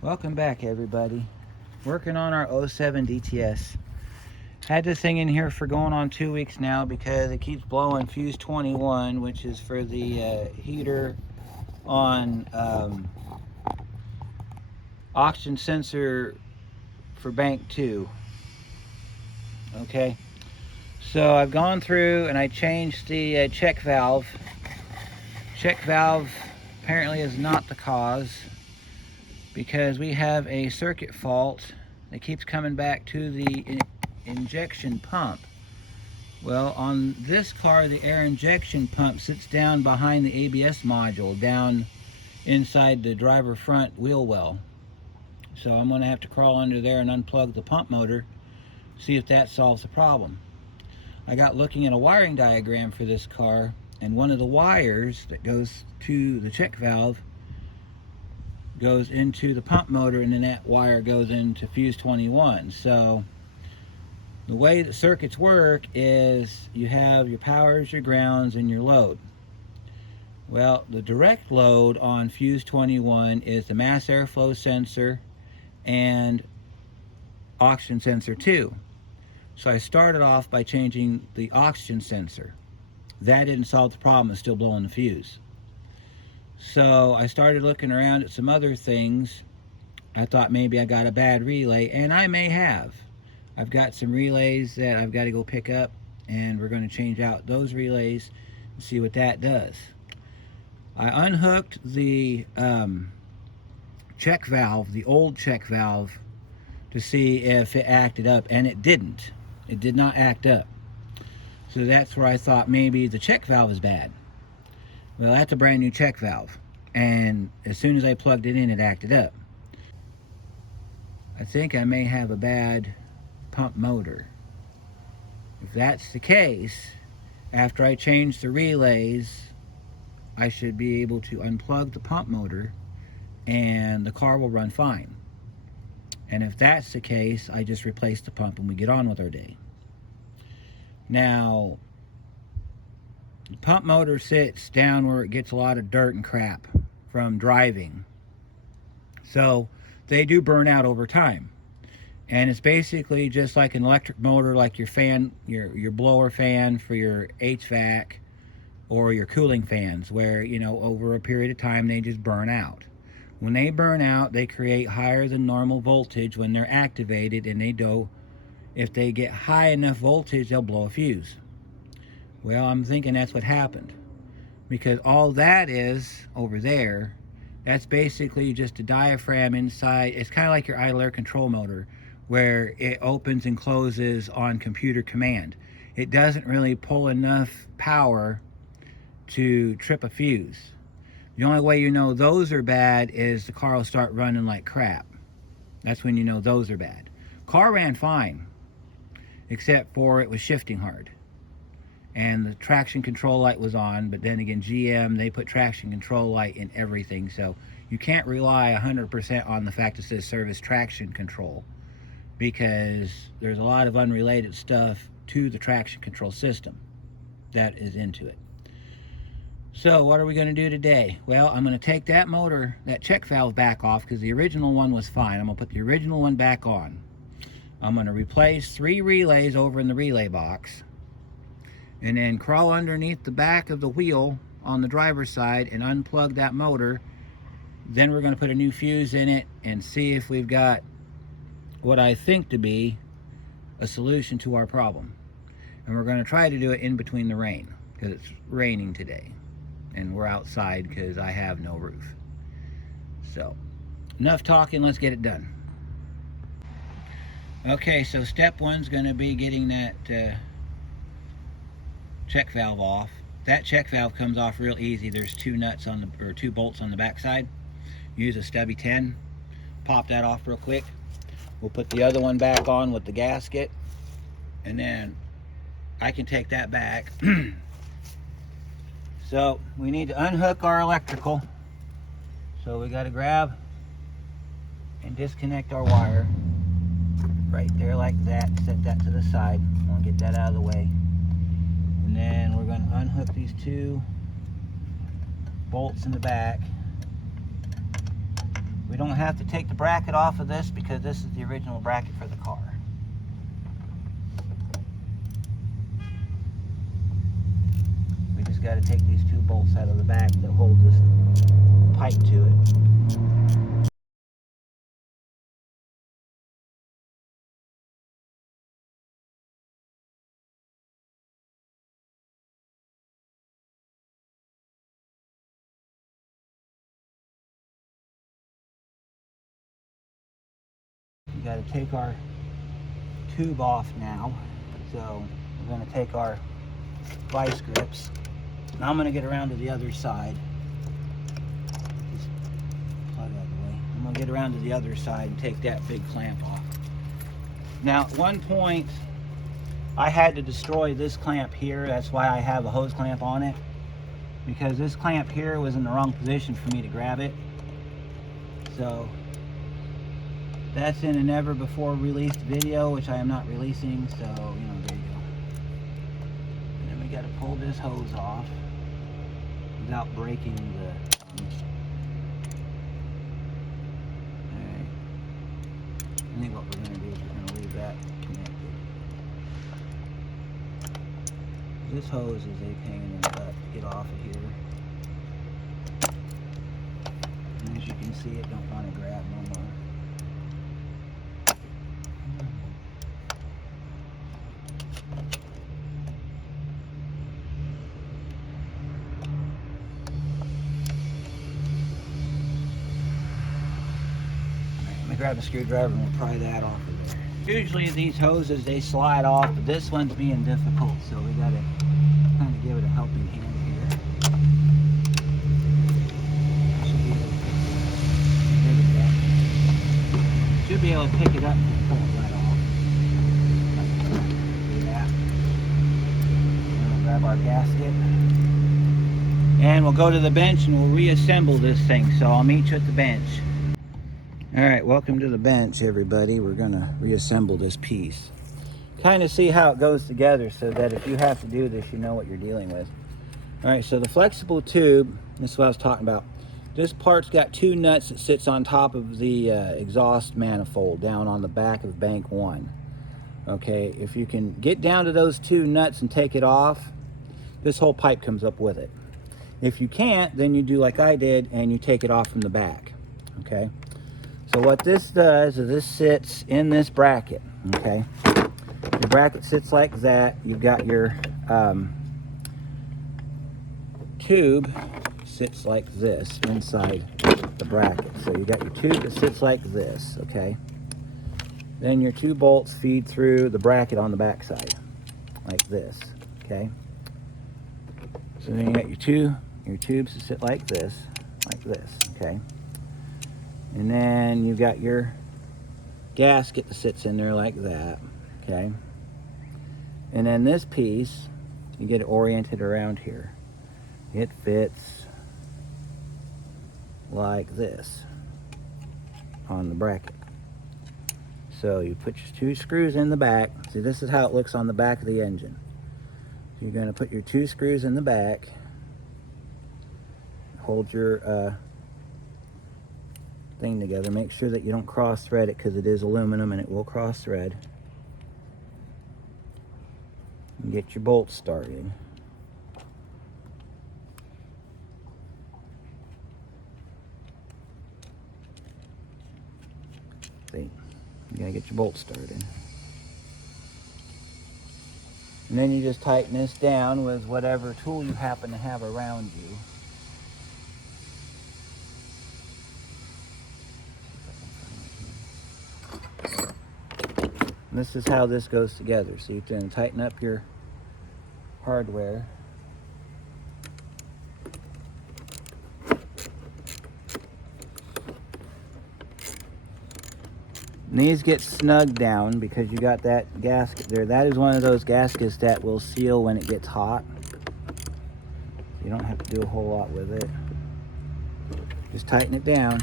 Welcome back, everybody. Working on our 07 DTS. Had this thing in here for going on 2 weeks now because it keeps blowing fuse 21, which is for the heater on oxygen sensor for bank 2. Okay, so I've gone through and I changed the check valve. Check valve apparently is not the cause, because we have a circuit fault that keeps coming back to the injection pump. Well, on this car, the air injection pump sits down behind the ABS module, down inside the driver front wheel well. So I'm going to have to crawl under there and unplug the pump motor, see if that solves the problem. I got looking at a wiring diagram for this car, and one of the wires that goes to the check valve goes into the pump motor, and then that wire goes into fuse 21. So the way that circuits work is you have your powers, your grounds, and your load. Well, the direct load on fuse 21 is the mass airflow sensor and oxygen sensor 2. So I started off by changing the oxygen sensor. That didn't solve the problem, it's still blowing the fuse. So I started looking around at some other things. I thought maybe I got a bad relay, and I may have. I've got some relays that I've got to go pick up, and we're going to change out those relays and see what that does. I unhooked the check valve, the old check valve, to see if it acted up, and it didn't. It did not act up. So that's where I thought maybe the check valve is bad. Well, that's a brand new check valve, and as soon as I plugged it in, it acted up. I think I may have a bad pump motor. If that's the case, after I change the relays, I should be able to unplug the pump motor and the car will run fine. And if that's the case, I just replace the pump and we get on with our day. Now, the pump motor sits down where it gets a lot of dirt and crap from driving. So they do burn out over time. And it's basically just like an electric motor, like your fan, your blower fan for your HVAC or your cooling fans, where, you know, over a period of time they just burn out. When they burn out, they create higher than normal voltage when they're activated, and if they get high enough voltage, they'll blow a fuse. Well, I'm thinking that's what happened, because all that is over there, that's basically just a diaphragm inside. It's kind of like your idle air control motor, where it opens and closes on computer command. It doesn't really pull enough power to trip a fuse. The only way you know those are bad is the car will start running like crap. That's when you know those are bad. Car ran fine, except for it was shifting hard. And the traction control light was on, but then again, GM, they put traction control light in everything, so you can't rely 100% on the fact it says service traction control, because there's a lot of unrelated stuff to the traction control system that is into it. So what are we going to do today? Well, I'm going to take that motor, that check valve back off, because the original one was fine. I'm going to put the original one back on. I'm going to replace 3 relays over in the relay box, and then crawl underneath the back of the wheel on the driver's side and unplug that motor. Then we're going to put a new fuse in it and see if we've got what I think to be a solution to our problem. And we're going to try to do it in between the rain, because it's raining today and we're outside because I have no roof. So enough talking, let's get it done. Okay, so step 1's going to be getting that check valve off. That check valve comes off real easy. There's 2 nuts on the, or 2 bolts on the back side. Use a stubby 10, pop that off real quick. We'll put the other one back on with the gasket, and then I can take that back. So we need to unhook our electrical. So we got to grab and disconnect our wire right there like that. Set that to the side. I'll get that out of the way. And then we're going to unhook these 2 bolts in the back. We don't have to take the bracket off of this because this is the original bracket for the car. We just got to take these two bolts out of the back that hold this pipe to it. We got to take our tube off now. So we're going to take our vice grips. Now I'm going to get around to the other side. Just plug out of the way. I'm going to get around to the other side and take that big clamp off. Now at one point I had to destroy this clamp here. That's why I have a hose clamp on it, because this clamp here was in the wrong position for me to grab it. So that's in a never before released video, which I am not releasing, so, you know, there you go. And then we got to pull this hose off without breaking the... Alright. I think what we're going to do is we're going to leave that connected. This hose is a pain in the butt to get off of here. And as you can see, it don't want to grab no more. Grab a screwdriver and we'll pry that off of there. Usually these hoses, they slide off, but this one's being difficult, so we gotta kind of give it a helping hand here. Should be able to pick it up and pull it right off. Do that. And we'll grab our gasket. And we'll go to the bench and we'll reassemble this thing, so I'll meet you at the bench. Alright, welcome to the bench, everybody. We're going to reassemble this piece. Kind of see how it goes together so that if you have to do this, you know what you're dealing with. Alright, so the flexible tube, this is what I was talking about. This part's got two nuts that sits on top of the exhaust manifold down on the back of bank 1. Okay, if you can get down to those two nuts and take it off, this whole pipe comes up with it. If you can't, then you do like I did and you take it off from the back. Okay. So what this does is this sits in this bracket, okay? The bracket sits like that. You've got your tube sits like this inside the bracket. So you got your tube that sits like this, okay? Then your two bolts feed through the bracket on the back side, like this, okay? So then you got your tubes that sit like this, okay? And then you've got your gasket that sits in there like that, okay? And then this piece, you get it oriented around here. It fits like this on the bracket. So you put your two screws in the back. See, this is how it looks on the back of the engine. So you're going to put your two screws in the back, hold your thing together. Make sure that you don't cross thread it because it is aluminum and it will cross thread. And get your bolts started. See, you gotta get your bolts started. And then you just tighten this down with whatever tool you happen to have around you. This is how this goes together. So you can tighten up your hardware. And these get snugged down because you got that gasket there. That is one of those gaskets that will seal when it gets hot. You don't have to do a whole lot with it. Just tighten it down.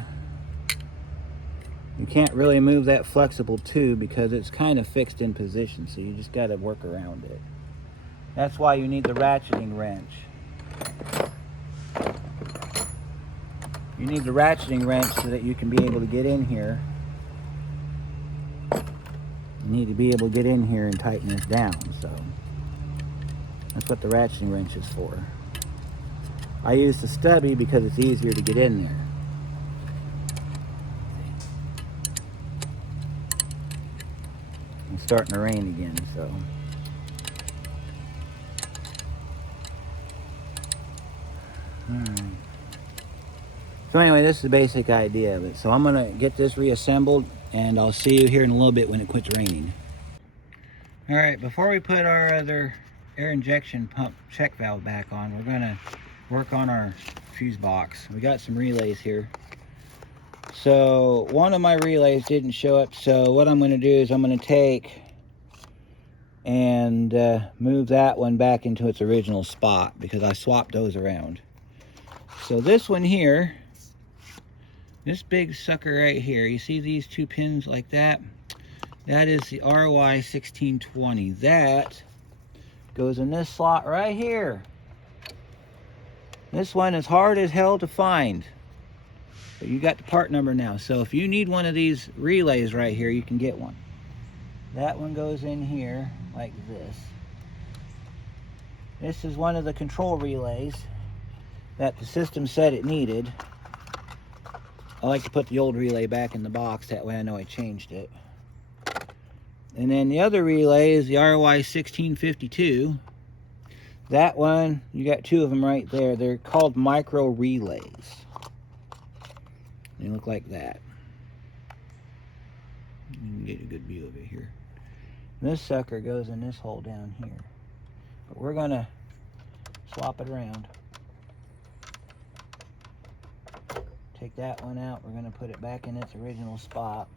You can't really move that flexible tube because it's kind of fixed in position, so you just got to work around it. That's why you need the ratcheting wrench. you need the ratcheting wrench so that you can be able to get in here. You need to be able to get in here and tighten this down, so that's what the ratcheting wrench is for. I use the stubby because it's easier to get in there. It's starting to rain again, so. Alright. So anyway, this is the basic idea of it. So I'm going to get this reassembled, and I'll see you here in a little bit when it quits raining. Alright, before we put our other air injection pump check valve back on, we're going to work on our fuse box. We got some relays here. So one of my relays didn't show up, so what I'm going to do is I'm going to take and move that one back into its original spot because I swapped those around. So this one here, this big sucker right here, you see these two pins like that? That is the RY 1620. That goes in this slot right here. This one is hard as hell to find, but you got the part number now. So if you need one of these relays right here, you can get one. That one goes in here like this. This is one of the control relays that the system said it needed. I like to put the old relay back in the box, that way I know I changed it. And then the other relay is the RY 1652. That one, you got two of them right there. They're called micro relays. They look like that. You can get a good view of it here. This sucker goes in this hole down here. But we're gonna swap it around. Take that one out. We're gonna put it back in its original spot,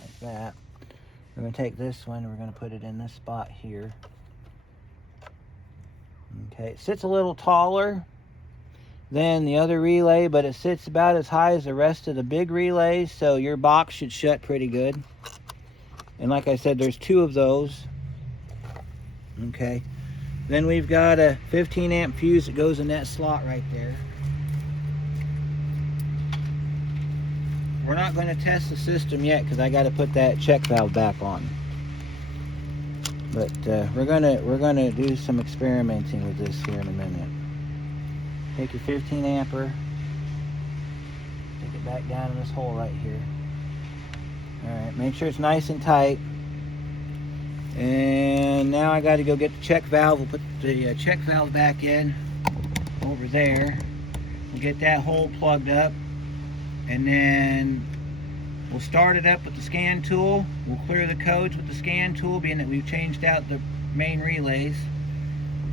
like that. We're going to take this one, we're going to put it in this spot here. Okay, it sits a little taller than the other relay, but it sits about as high as the rest of the big relays, so your box should shut pretty good. And like I said, there's two of those. Okay, then we've got a 15 amp fuse that goes in that slot right there. We're not going to test the system yet because I got to put that check valve back on. But we're gonna do some experimenting with this here in a minute. Take your 15 amper, take it back down in this hole right here. All right, make sure it's nice and tight. And now I got to go get the check valve. We'll put the check valve back in over there. We'll get that hole plugged up. And then we'll start it up with the scan tool. We'll clear the codes with the scan tool, being that we've changed out the main relays.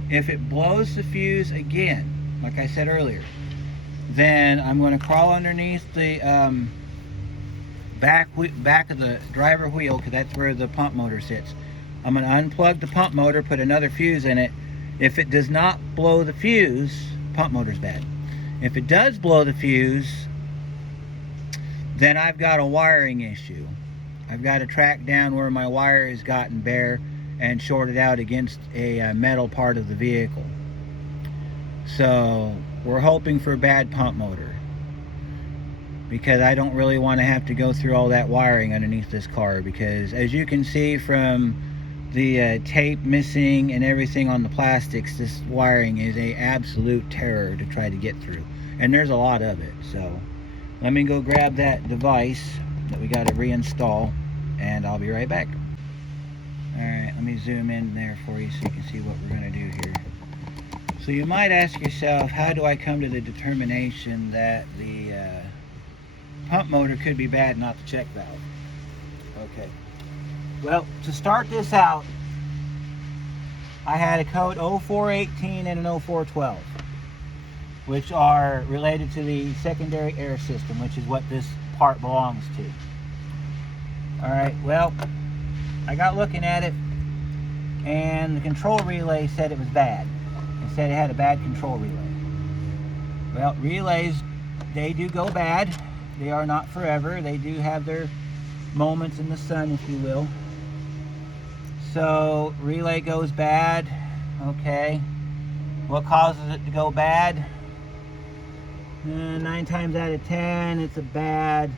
If it blows the fuse again, like I said earlier, then I'm going to crawl underneath the back of the driver wheel, because that's where the pump motor sits. I'm going to unplug the pump motor, put another fuse in it. If it does not blow the fuse, pump motor's bad. If it does blow the fuse, then I've got a wiring issue. I've got to track down where my wire has gotten bare and shorted out against a metal part of the vehicle. So we're hoping for a bad pump motor, because I don't really want to have to go through all that wiring underneath this car, because as you can see from the tape missing and everything on the plastics, this wiring is a absolute terror to try to get through, and there's a lot of it. So let me go grab that device that we got to reinstall, and I'll be right back. Alright, let me zoom in there for you so you can see what we're going to do here. So you might ask yourself, how do I come to the determination that the pump motor could be bad, not the check valve? Okay. Well, to start this out, I had a code 0418 and an 0412. Which are related to the secondary air system, which is what this part belongs to. Alright, well, I got looking at it, and the control relay said it was bad. It said it had a bad control relay. Well, relays, they do go bad. They are not forever. They do have their moments in the sun, if you will. So, relay goes bad. Okay. What causes it to go bad? 9 times out of 10, it's a bad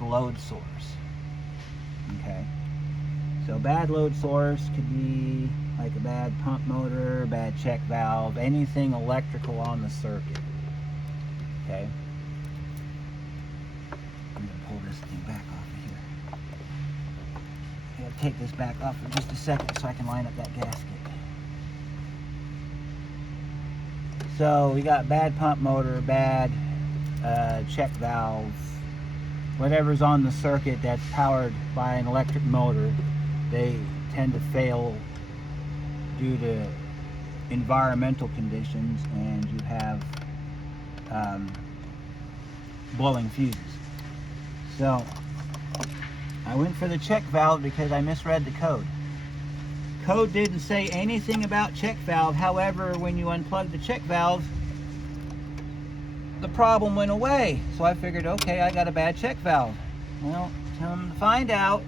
load source. Okay, so bad load source could be like a bad pump motor, bad check valve, anything electrical on the circuit. Okay, I'm gonna pull this thing back off of here. I gotta take this back off for just a second so I can line up that gasket. So we got bad pump motor, bad check valve, whatever's on the circuit that's powered by an electric motor, they tend to fail due to environmental conditions, and you have blowing fuses. So I went for the check valve because I misread the code. Code didn't say anything about check valve. However, when you unplug the check valve, the problem went away. So I figured, okay, I got a bad check valve. Well, come to find out,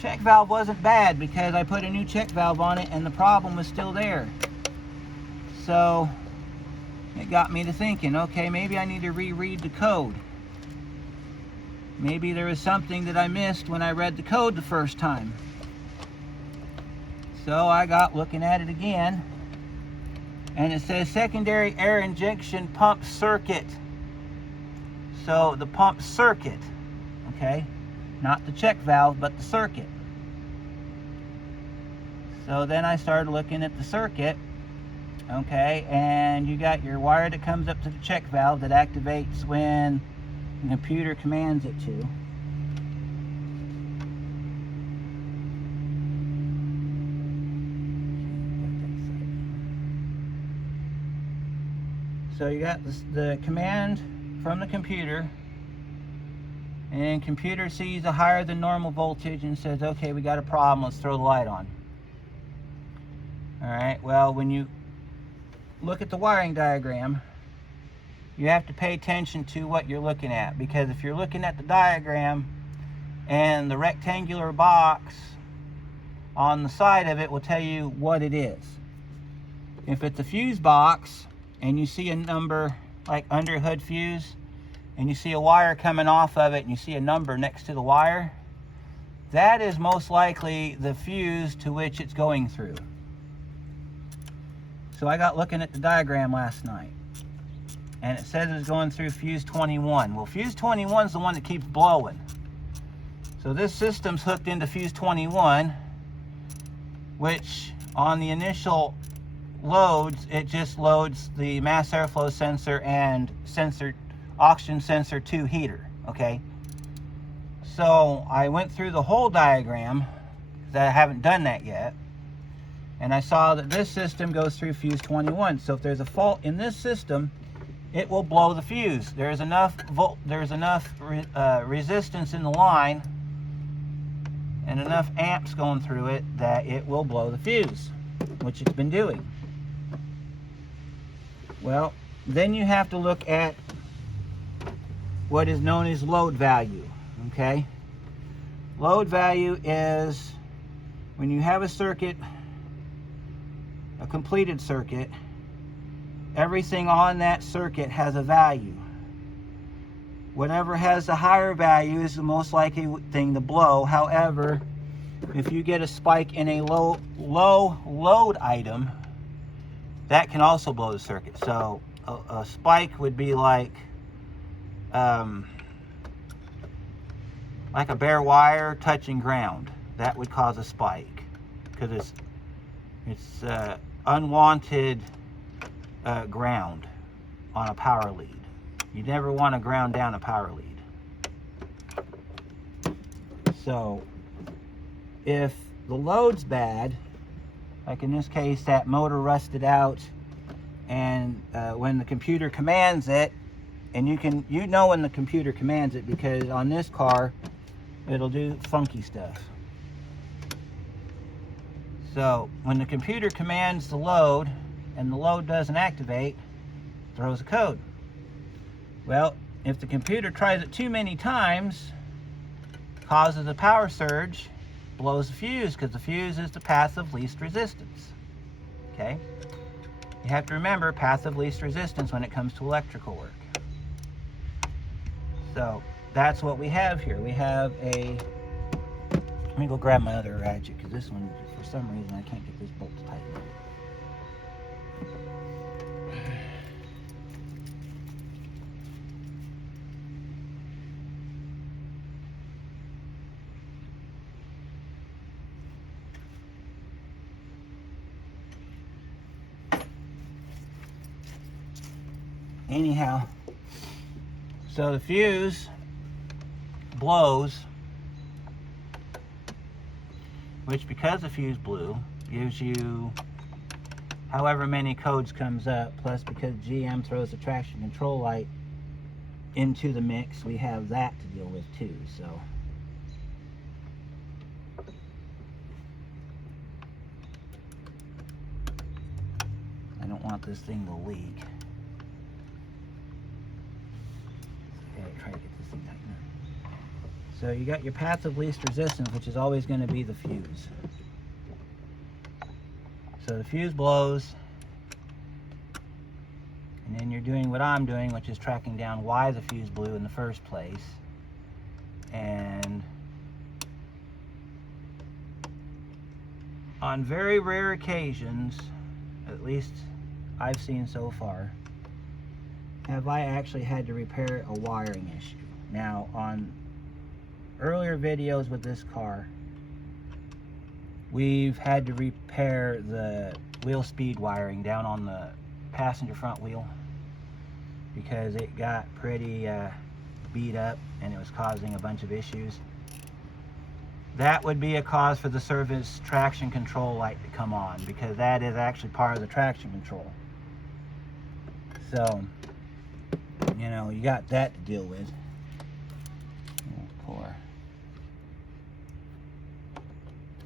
check valve wasn't bad because I put a new check valve on it and the problem was still there. So it got me to thinking, okay, maybe I need to reread the code. Maybe there was something that I missed when I read the code the first time. So I got looking at it again, and it says secondary air injection pump circuit. So the pump circuit, okay, not the check valve, but the circuit. So then I started looking at the circuit, okay, and you got your wire that comes up to the check valve that activates when the computer commands it to. So you got the command from the computer, and computer sees a higher than normal voltage and says, okay, we got a problem, let's throw the light on. Alright, well, when you look at the wiring diagram, you have to pay attention to what you're looking at, because if you're looking at the diagram and the rectangular box on the side of it will tell you what it is. If it's a fuse box and you see a number like under hood fuse, and you see a wire coming off of it and you see a number next to the wire, that is most likely the fuse to which it's going through. So I got looking at the diagram last night, and it says it's going through fuse 21. Well, fuse 21 is the one that keeps blowing. So this system's hooked into fuse 21, which on the initial loads, it just loads the mass airflow sensor and oxygen sensor 2 heater, okay? So I went through the whole diagram, that I haven't done that yet, and I saw that this system goes through fuse 21. So if there's a fault in this system, it will blow the fuse. There's enough resistance in the line and enough amps going through it that it will blow the fuse, which it's been doing. Well, then you have to look at what is known as load value, okay? Load value is when you have a circuit, a completed circuit, everything on that circuit has a value. Whatever has the higher value is the most likely thing to blow. However, if you get a spike in a low load item, that can also blow the circuit. So a spike would be like a bare wire touching ground. That would cause a spike because it's unwanted ground on a power lead. You never want to ground down a power lead. So if the load's bad, like in this case, that motor rusted out, and when the computer commands it, and you know when the computer commands it, because on this car it'll do funky stuff. So when the computer commands the load and the load doesn't activate, it throws a code. Well, if the computer tries it too many times, causes a power surge, blows the fuse, because the fuse is the path of least resistance. okay? You have to remember path of least resistance when it comes to electrical work. So that's what we have here. We have a, let me go grab my other ratchet, because this one, for some reason, I can't get this bolt to tighten up. Anyhow, so the fuse blows, which because the fuse blew gives you however many codes comes up, plus because GM throws the traction control light into the mix, we have that to deal with too. So I don't want this thing to leak. Try to get this thing tightened up. So you got your path of least resistance, which is always going to be the fuse. So the fuse blows, and then you're doing what I'm doing, which is tracking down why the fuse blew in the first place. And on very rare occasions, at least I've seen so far, have I actually had to repair a wiring issue. Now, on earlier videos with this car, we've had to repair the wheel speed wiring down on the passenger front wheel because it got pretty beat up and it was causing a bunch of issues. That would be a cause for the service traction control light to come on, because that is actually part of the traction control. So, you know, you got that to deal with. We'll pull our,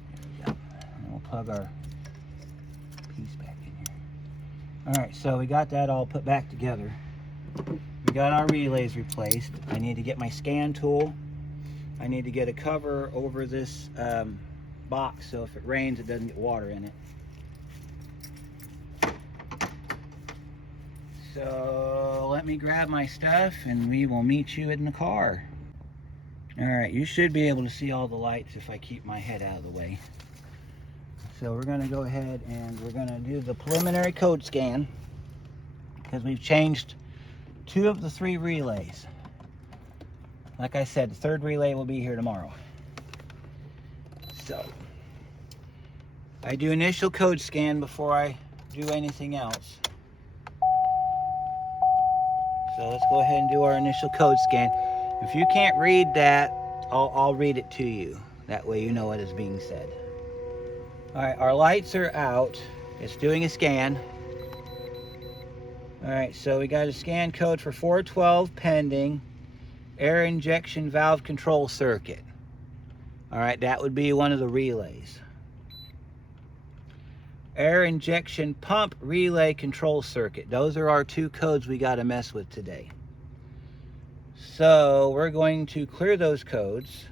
there we go. And we'll plug our piece back in here. Alright, so we got that all put back together. We got our relays replaced. I need to get my scan tool. I need to get a cover over this box so if it rains it doesn't get water in it. So let me grab my stuff and we will meet you in the car. Alright, you should be able to see all the lights if I keep my head out of the way. So we're going to go ahead and we're going to do the preliminary code scan, because we've changed 2 of the 3 relays. Like I said, the 3rd relay will be here tomorrow. So I do initial code scan before I do anything else. So let's go ahead and do our initial code scan. If you can't read that, I'll read it to you. That way you know what is being said. Alright, our lights are out. It's doing a scan. Alright, so we got a scan code for 412 pending. Air injection valve control circuit. Alright, that would be one of the relays. Air injection pump relay control circuit. Those are our 2 codes we got to mess with today. So we're going to clear those codes.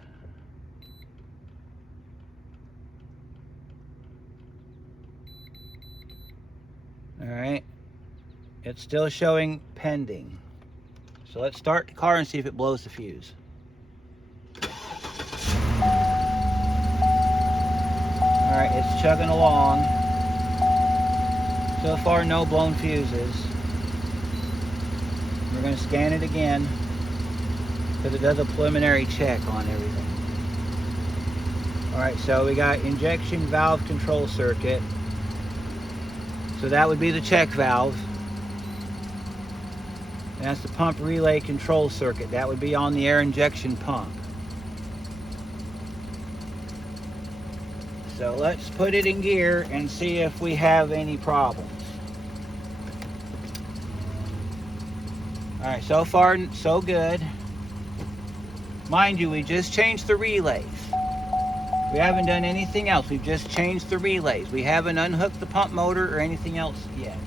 Alright, it's still showing pending. So let's start the car and see if it blows the fuse. Alright, it's chugging along. So far, no blown fuses. We're going to scan it again, because it does a preliminary check on everything. Alright, so we got injection valve control circuit. So that would be the check valve. And that's the pump relay control circuit. That would be on the air injection pump. So let's put it in gear and see if we have any problems. Alright, so far so good. Mind you, we just changed the relays. We haven't done anything else. We've just changed the relays. We haven't unhooked the pump motor or anything else yet.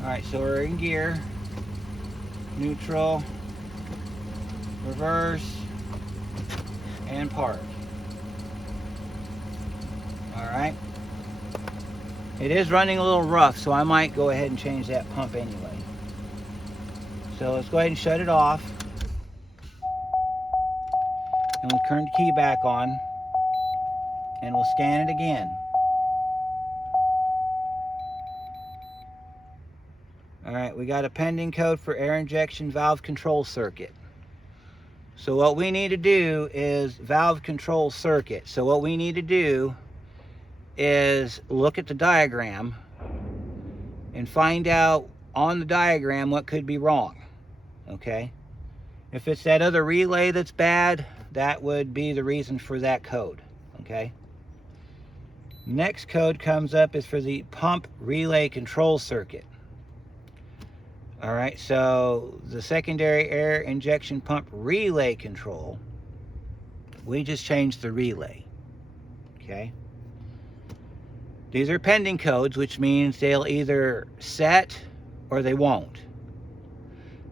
Alright, so we're in gear. Neutral. Reverse. And park. Alright. It is running a little rough, so I might go ahead and change that pump anyway. So let's go ahead and shut it off. And we'll turn the key back on. And we'll scan it again. Alright, we got a pending code for air injection valve control circuit. So what we need to do is valve control circuit. So what we need to do is look at the diagram and find out on the diagram what could be wrong. Okay? If it's that other relay that's bad, that would be the reason for that code. Okay? Next code comes up is for the pump relay control circuit. All right, so the secondary air injection pump relay control, we just changed the relay. Okay? These are pending codes, which means they'll either set or they won't.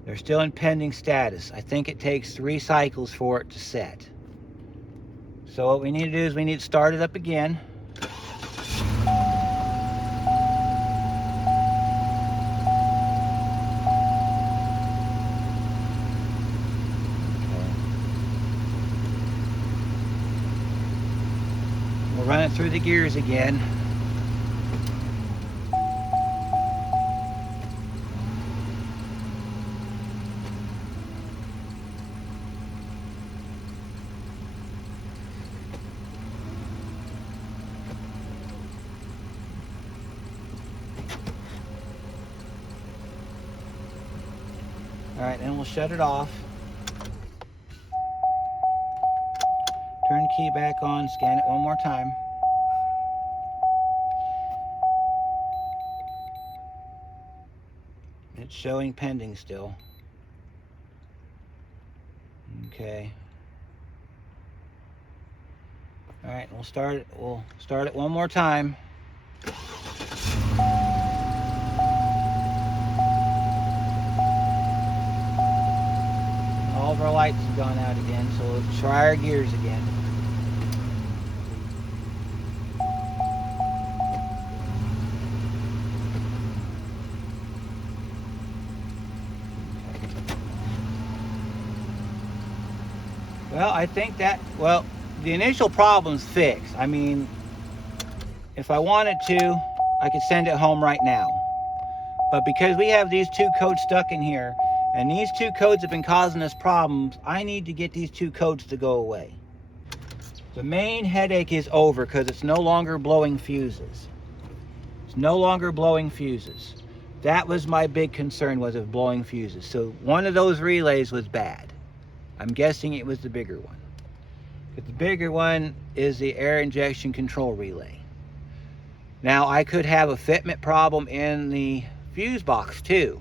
They're still in pending status. I think it takes 3 cycles for it to set. So what we need to do is we need to start it up again. We'll run it through the gears again. All right, then we'll shut it off. Turn the key back on, scan it one more time. It's showing pending still. Okay. All right, we'll start it one more time. All of our lights have gone out again, so we'll try our gears again. Well, I think that, well, the initial problem's fixed. I mean, if I wanted to, I could send it home right now. But because we have these 2 codes stuck in here, and these 2 codes have been causing us problems, I need to get these 2 codes to go away. The main headache is over because it's no longer blowing fuses. It's no longer blowing fuses. That was my big concern, was of blowing fuses. So one of those relays was bad. I'm guessing it was the bigger one. But the bigger one is the air injection control relay. Now I could have a fitment problem in the fuse box too,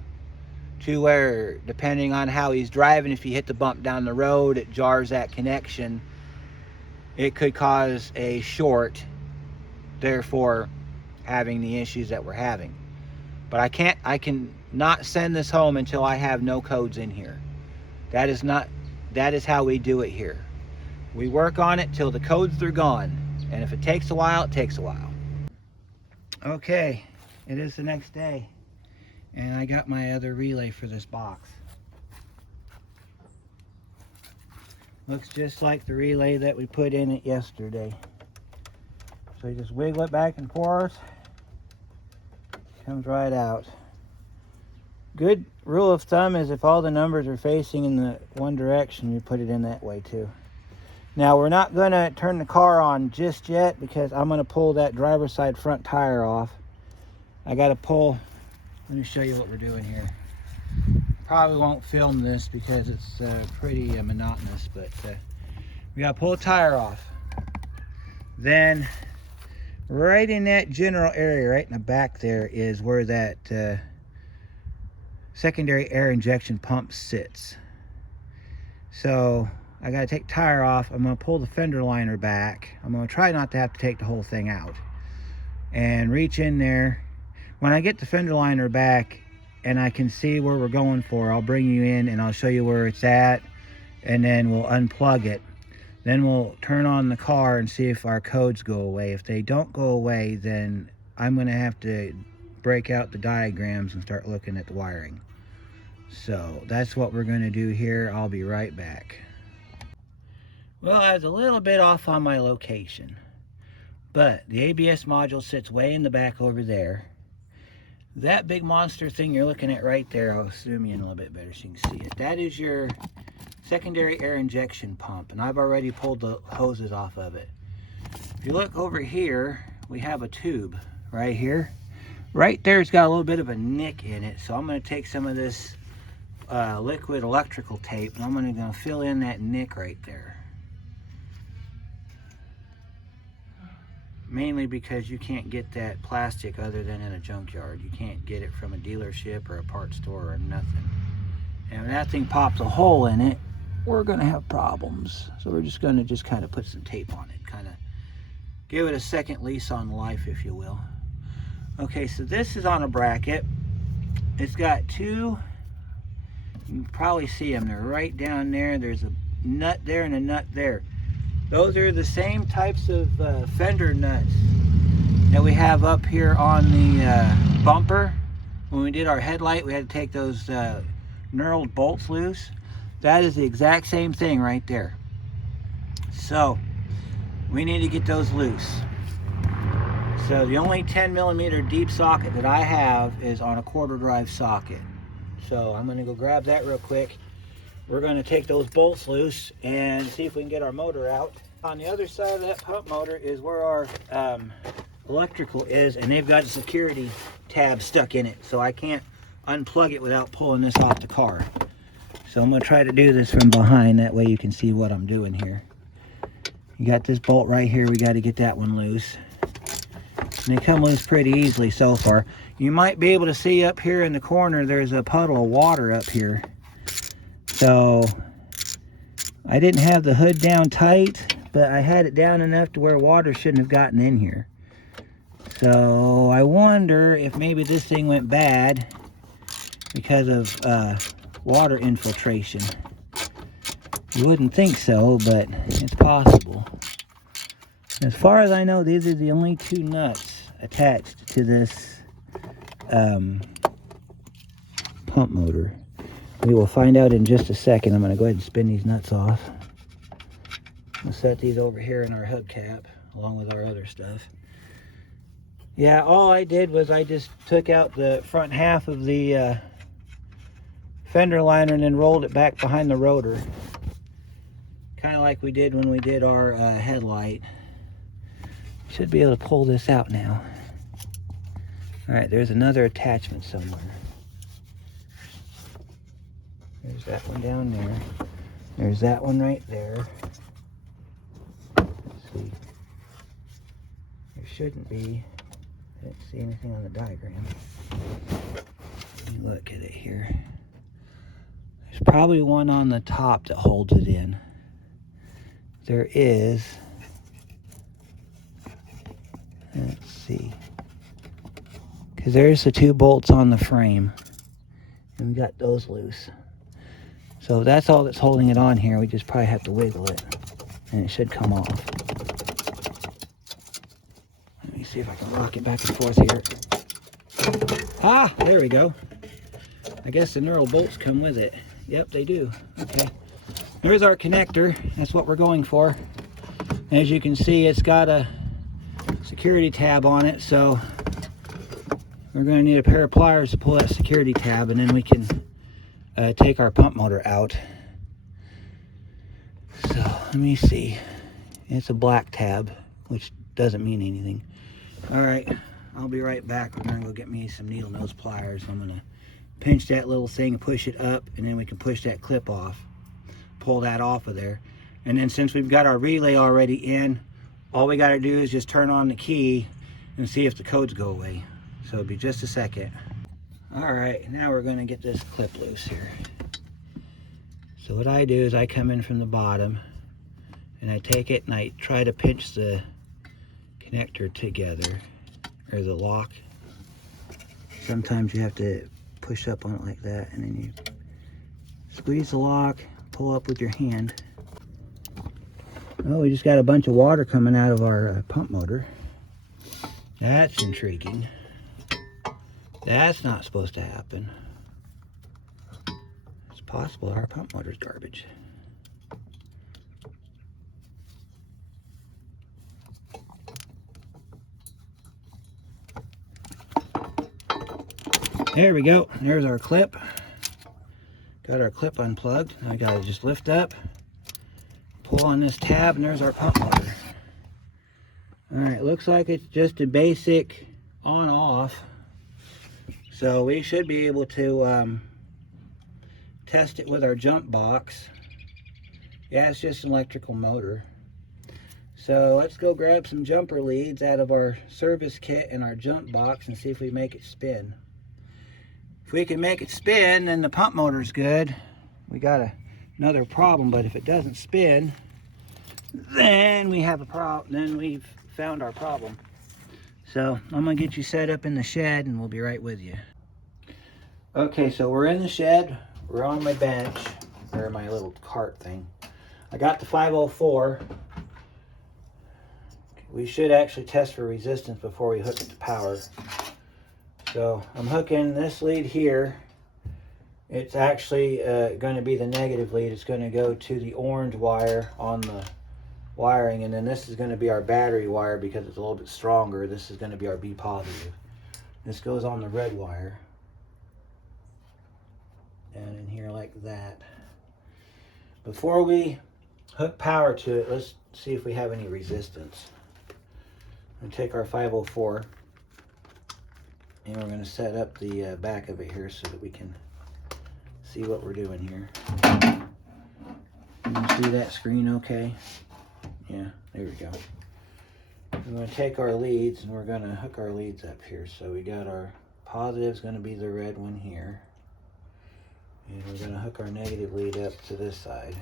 to where depending on how he's driving, if you hit the bump down the road, it jars that connection. It could cause a short, therefore having the issues that we're having. But I can not send this home until I have no codes in here. That is how we do it here. We work on it till the codes are gone. And if it takes a while, it takes a while. Okay, it is the next day. And I got my other relay for this box. Looks just like the relay that we put in it yesterday. So you just wiggle it back and forth. Comes right out. Good rule of thumb is if all the numbers are facing in the one direction, you put it in that way too. Now we're not going to turn the car on just yet because I'm going to pull that driver's side front tire off. I got to pull, let me show you what we're doing here. Probably won't film this because it's pretty monotonous, but we got to pull the tire off. Then right in that general area, right in the back there, is where that secondary air injection pump sits. So I got to take the tire off. I'm going to pull the fender liner back. I'm going to try not to have to take the whole thing out and reach in there. When I get the fender liner back and I can see where we're going for, I'll bring you in and I'll show you where it's at, and then we'll unplug it. Then we'll turn on the car and see if our codes go away. If they don't go away, then I'm going to have to break out the diagrams and start looking at the wiring. So that's what we're going to do here. I'll be right back. Well, I was a little bit off on my location, but the ABS module sits way in the back over there. That big monster thing you're looking at right there, I'll zoom in a little bit better so you can see it. That is your secondary air injection pump, and I've already pulled the hoses off of it. If you look over here, we have a tube right here. Right there's got a little bit of a nick in it, so I'm going to take some of this liquid electrical tape, and I'm going to fill in that nick right there. Mainly because you can't get that plastic other than in a junkyard. You can't get it from a dealership or a parts store or nothing. And when that thing pops a hole in it, we're going to have problems. So we're just going to kind of put some tape on it, kind of give it a second lease on life, if you will. Okay, so this is on a bracket. It's got two, you can probably see them, they're right down there. There's a nut there and a nut there. Those are the same types of fender nuts that we have up here on the bumper. When we did our headlight, we had to take those knurled bolts loose. That is the exact same thing right there. So we need to get those loose. So the only 10mm deep socket that I have is on a quarter drive socket. So I'm going to go grab that real quick. We're going to take those bolts loose and see if we can get our motor out. On the other side of that pump motor is where our electrical is, and they've got a security tab stuck in it, so I can't unplug it without pulling this off the car. So I'm going to try to do this from behind, that way you can see what I'm doing here. You got this bolt right here, we got to get that one loose. And they come loose pretty easily so far. You might be able to see up here in the corner, there's a puddle of water up here. So I didn't have the hood down tight, but I had it down enough to where water shouldn't have gotten in here. So I wonder if maybe this thing went bad because of water infiltration. You wouldn't think so, but it's possible. As far as I know, these are the only two nuts attached to this pump motor. We will find out in just a second. I'm going to go ahead and spin these nuts off. We'll set these over here in our hubcap along with our other stuff. Yeah, all I did was I just took out the front half of the fender liner and then rolled it back behind the rotor. Kind of like we did when we did our headlight. Should be able to pull this out now. Alright, there's another attachment somewhere. There's that one down there. There's that one right there. Let's see. There shouldn't be. I didn't see anything on the diagram. Let me look at it here. There's probably one on the top that holds it in. There is. Let's see. Because there's the two bolts on the frame. And we got those loose. So that's all that's holding it on here. We just probably have to wiggle it. And it should come off. Let me see if I can rock it back and forth here. Ah, there we go. I guess the knurled bolts come with it. Yep, they do. Okay. There's our connector. That's what we're going for. As you can see, it's got a security tab on it, so we're going to need a pair of pliers to pull that security tab, and then we can take our pump motor out. So let me see. It's a black tab, which doesn't mean anything. All right, I'll be right back. We're going to go get me some needle nose pliers. I'm going to pinch that little thing and push it up, and then we can push that clip off, pull that off of there. And then since we've got our relay already in, all we got to do is just turn on the key and see if the codes go away. So it'll be just a second. All right, now we're going to get this clip loose here. So what I do is I come in from the bottom and I take it and I try to pinch the connector together, or the lock. Sometimes you have to push up on it like that, and then you squeeze the lock, pull up with your hand. Oh, we just got a bunch of water coming out of our pump motor. That's intriguing. That's not supposed to happen. It's possible our pump motor's garbage. There we go. There's our clip. Got our clip unplugged. Now I gotta just lift up, pull on this tab, and there's our pump motor. Alright, looks like it's just a basic on-off. So we should be able to test it with our jump box. Yeah, it's just an electrical motor. So let's go grab some jumper leads out of our service kit and our jump box and see if we make it spin. If we can make it spin, then the pump motor's good. We got another problem, but if it doesn't spin, then we have a problem. Then we've found our problem. So I'm gonna get you set up in the shed and we'll be right with you. Okay, so we're in the shed. We're on my bench, or my little cart thing. I got the 504. We should actually test for resistance before we hook it to power. So I'm hooking this lead here. It's actually going to be the negative lead. It's going to go to the orange wire on the wiring, and then this is going to be our battery wire because it's a little bit stronger. This is going to be our B positive. This goes on the red wire. Down in here like that. Before we hook power to it, let's see if we have any resistance. I'm going to take our 504 and we're going to set up the back of it here so that we can see what we're doing here. Can you see that screen okay? Yeah, there we go. We're going to take our leads and we're going to hook our leads up here. So we got our positive is going to be the red one here. And we're going to hook our negative lead up to this side.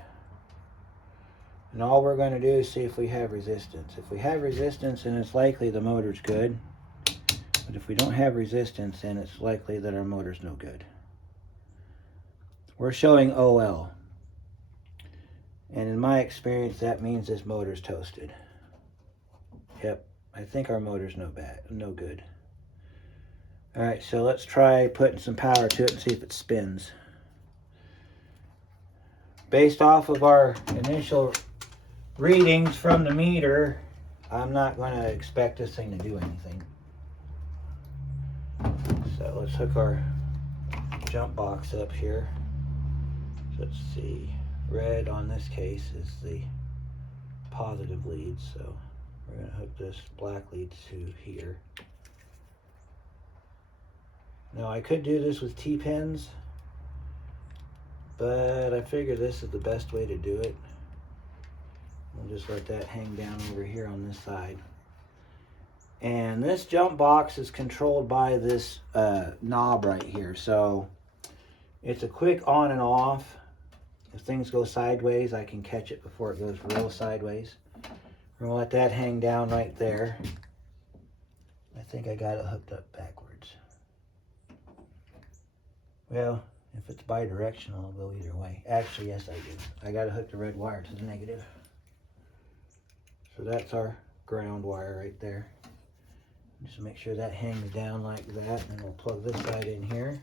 And all we're going to do is see if we have resistance. If we have resistance, then it's likely the motor's good. But if we don't have resistance, then it's likely that our motor's no good. We're showing OL. And in my experience, that means this motor's toasted. Yep, I think our motor's no good. Alright, so let's try putting some power to it and see if it spins. Based off of our initial readings from the meter, I'm not going to expect this thing to do anything. So let's hook our jump box up here. So let's see, red on this case is the positive lead, so we're going to hook this black lead to here. Now I could do this with T-pins, but I figure this is the best way to do it. We'll just let that hang down over here on this side. And this jump box is controlled by this knob right here. So it's a quick on and off. If things go sideways, I can catch it before it goes real sideways. We're gonna let that hang down right there. I think I got it hooked up backwards. Well, if it's bi-directional, I'll go either way. Actually, yes, I do. I got to hook the red wire to the negative. So that's our ground wire right there. Just make sure that hangs down like that, and then we'll plug this side in here.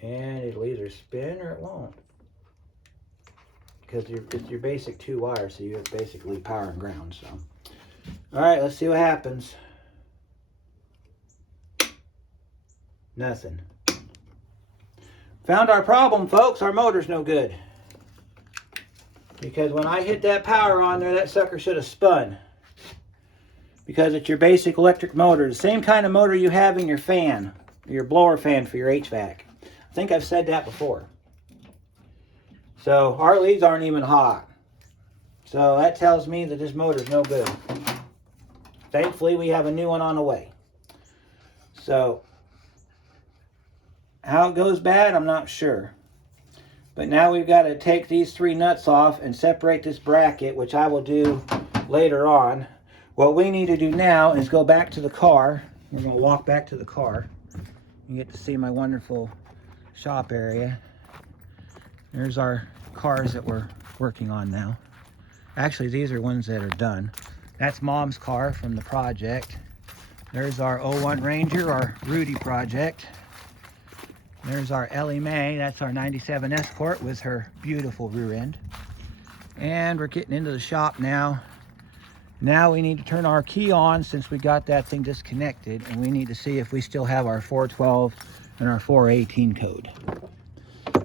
And it'll either spin or it won't. Because it's your basic two wires, so you have basically power and ground. So, all right, let's see what happens. Nothing. Found our problem, folks. Our motor's no good. Because when I hit that power on there, that sucker should have spun. Because it's your basic electric motor. The same kind of motor you have in your fan. Your blower fan for your HVAC. I think I've said that before. So our leads aren't even hot. So that tells me that this motor's no good. Thankfully, we have a new one on the way. So how it goes bad, I'm not sure. But now we've got to take these three nuts off and separate this bracket, which I will do later on. What we need to do now is go back to the car. We're going to walk back to the car. You get to see my wonderful shop area. There's our cars that we're working on now. Actually, these are ones that are done. That's Mom's car from the project. There's our 01 Ranger, our Rudy project. There's our Ellie Mae, that's our 97 Escort with her beautiful rear end. And we're getting into the shop now. Now we need to turn our key on since we got that thing disconnected, and we need to see if we still have our 412 and our 418 code.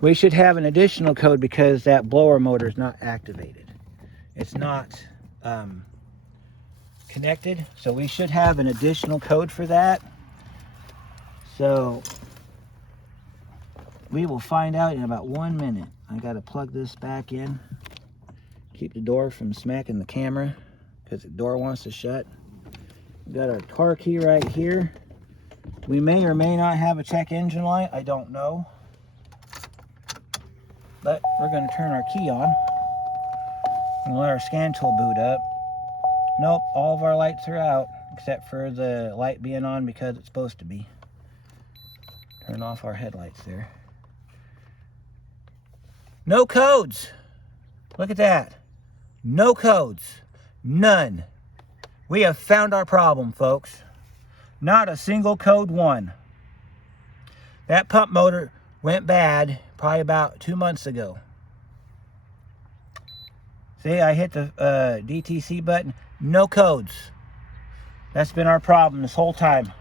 We should have an additional code because that blower motor is not activated. It's not connected, so we should have an additional code for that. So we will find out in about 1 minute. I got to plug this back in, keep the door from smacking the camera because the door wants to shut. We got our car key right here. We may or may not have a check engine light, I don't know, but we're going to turn our key on and let our scan tool boot up. Nope, all of our lights are out except for the light being on because it's supposed to be. Turn off our headlights there. No codes. Look at that. No codes. None. We have found our problem, folks. Not a single code one. That pump motor went bad probably about 2 months ago. See, I hit the DTC button. No codes. That's been our problem this whole time.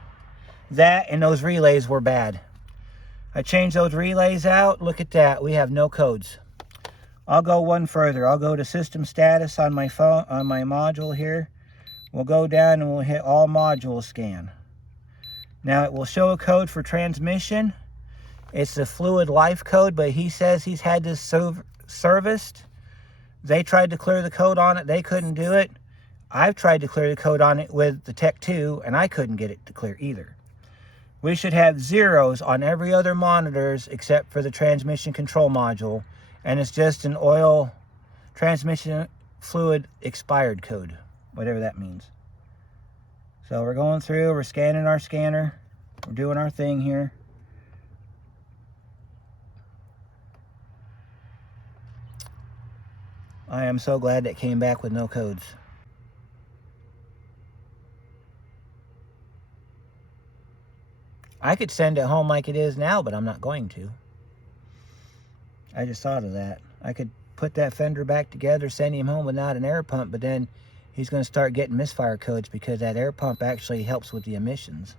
That and those relays were bad. I changed those relays out. Look at that. We have no codes. I'll go one further. I'll go to system status on my phone, on my module here. We'll go down and we'll hit all module scan. Now it will show a code for transmission. It's the fluid life code, but he says he's had this serviced. They tried to clear the code on it. They couldn't do it. I've tried to clear the code on it with the Tech 2, and I couldn't get it to clear either. We should have zeros on every other monitors except for the transmission control module, and it's just an oil transmission fluid expired code, whatever that means. So we're going through, we're scanning our scanner, we're doing our thing here. I am so glad that came back with no codes. I could send it home like it is now, but I'm not going to. I just thought of that. I could put that fender back together, send him home without an air pump, but then he's going to start getting misfire codes because that air pump actually helps with the emissions.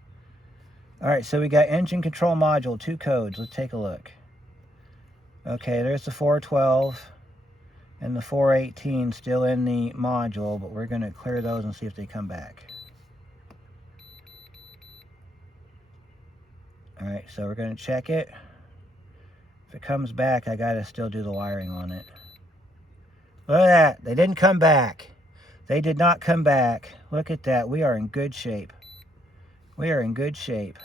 All right, so we got engine control module, 2 codes. Let's take a look. Okay, there's the 412 and the 418 still in the module, but we're going to clear those and see if they come back. All right, so we're going to check it. If it comes back, I got to still do the wiring on it. Look at that. They didn't come back. They did not come back. Look at that. We are in good shape. We are in good shape.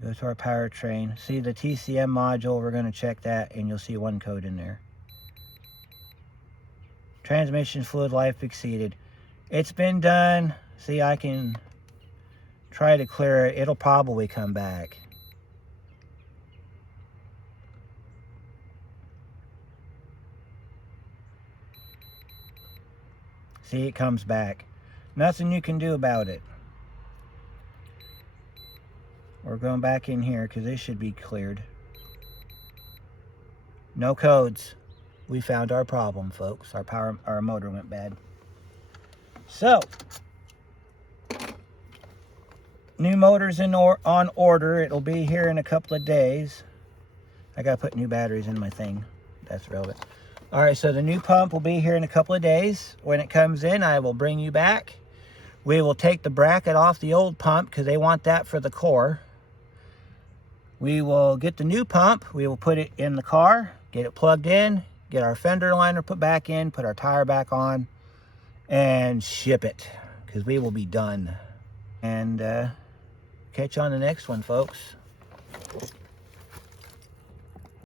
Go to our powertrain. See the TCM module. We're going to check that, and you'll see 1 code in there. Transmission fluid life exceeded. It's been done. See, I can try to clear it. It'll probably come back. See, it comes back. Nothing you can do about it. We're going back in here because they should be cleared. No codes. We found our problem, folks. Our motor went bad. So, new motor's on order. It'll be here in a couple of days. I gotta put new batteries in my thing. That's relevant. All right, so the new pump will be here in a couple of days. When it comes in, I will bring you back. We will take the bracket off the old pump because they want that for the core. We will get the new pump. We will put it in the car, get it plugged in, get our fender liner put back in, put our tire back on, and ship it because we will be done. And catch you on the next one, folks.